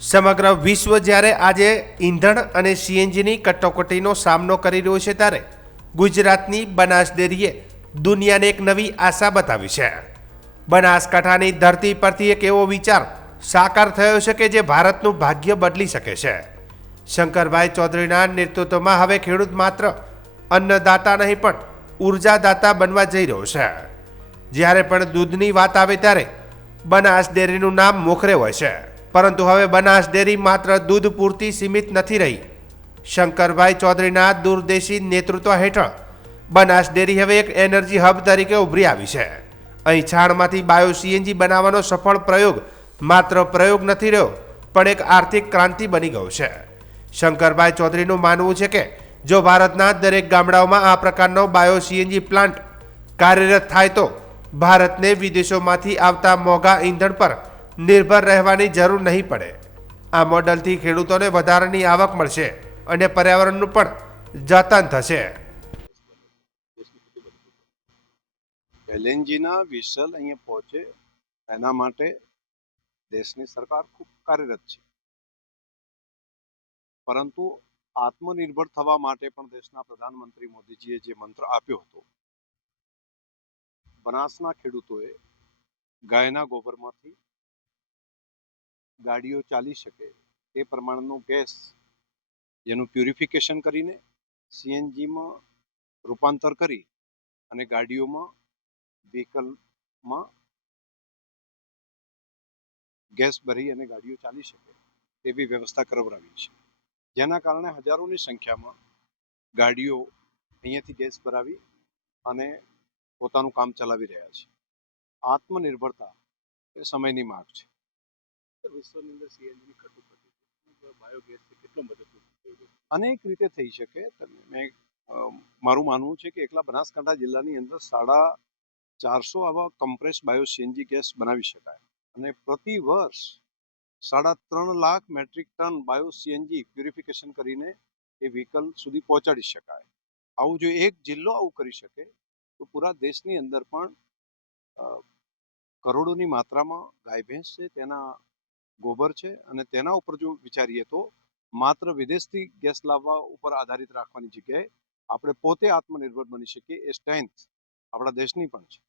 સમગ્ર વિશ્વ જ્યારે આજે ઈંધણ અને સીએનજીની કટોકટીનો સામનો કરી રહ્યો છે ત્યારે ગુજરાતની બનાસ ડેરીએ દુનિયાને એક નવી આશા બતાવી છે। બનાસકાંઠાની ધરતી પરથી એક એવો વિચાર સાકાર થયો છે કે જે ભારતનું ભાગ્ય બદલી શકે છે। શંકરભાઈ ચૌધરીના નેતૃત્વમાં હવે ખેડૂત માત્ર અન્નદાતા નહીં પણ ઉર્જાદાતા બનવા જઈ રહ્યો છે। જ્યારે પણ દૂધની વાત આવે ત્યારે બનાસ ડેરીનું નામ મોખરે હોય છે, પરંતુ હવે બનાસ ડેરી માત્ર દૂધ પૂરતી સીમિત નથી રહી। શંકરભાઈ ચૌધરીના દૂરદેશી નેતૃત્વ હેઠળ બનાસ ડેરી હવે એક એનર્જી હબ તરીકે ઉભરી આવી છે। અહીં છાણમાંથી બાયો સીએનજી બનાવવાનો સફળ પ્રયોગ માત્ર પ્રયોગ નથી રહ્યો પણ એક આર્થિક ક્રાંતિ બની ગયો છે। શંકરભાઈ ચૌધરીનું માનવું છે કે જો ભારતના દરેક ગામડાઓમાં આ પ્રકારનો બાયો સીએનજી પ્લાન્ટ કાર્યરત થાય તો ભારતને વિદેશોમાંથી આવતા મોંઘા ઈંધણ પર નિર્ભર રહેવાની જરૂર નહીં પડે। આ મોડલથી ખેડૂતોને વધારાની આવક મળશે અને પર્યાવરણનું પણ જતન થશે। એલએનજીના વિસલ અહીંયા પહોંચે એના માટે દેશની સરકાર ખૂબ કાર્યરત છે, પરંતુ આત્મનિર્ભર થવા માટે પણ દેશના પ્રધાનમંત્રી મોદીજીએ જે મંત્ર આપ્યો હતો, બનાસના ખેડૂતોએ ગાયના ગોબરમાંથી ગાડીઓ ચાલી શકે તે પ્રમાણનો ગેસ જેનું પ્યુરિફિકેશન કરીને સીએનજીમાં રૂપાંતર કરી અને ગાડીઓમાં વ્હીકલમાં ગેસ ભરી અને ગાડીઓ ચાલી શકે તેવી વ્યવસ્થા કરાવરાવી છે, જેના કારણે હજારોની સંખ્યામાં ગાડીઓ અહીંયાથી ગેસ ભરાવી અને પોતાનું કામ ચલાવી રહ્યા છે। આત્મનિર્ભરતા એ સમયની માંગ છે। વિશ્વની અંદર સીએનજીની કટોકટી બાયોગેસથી કેટલો મદદરૂપ અનેક રીતે થઈ શકે। મારું માનવું છે કે એકલા બનાસકાંઠા જિલ્લાની અંદર 450 આવા કમ્પ્રેસ બાયો સીએનજી ગેસ બનાવી શકાય અને પ્રતિ વર્ષ 3.5 lakh metric ton bio CNG purification કરીને એ વ્હીકલ સુધી પહોંચાડી શકાય। આવું જો એક જિલ્લો આવું કરી શકે તો પૂરા દેશની અંદર પણ કરોડોની માત્રામાં ગાય ભેંસ છે, તેના ગોબર છે અને તેના ઉપર જો વિચારીએ તો માત્ર વિદેશથી ગેસ લાવવા ઉપર આધારિત રાખવાની જગ્યાએ આપણે પોતે આત્મનિર્ભર બની શકીએ। એ સ્ટ્રેન્થ આપણા દેશની પણ છે।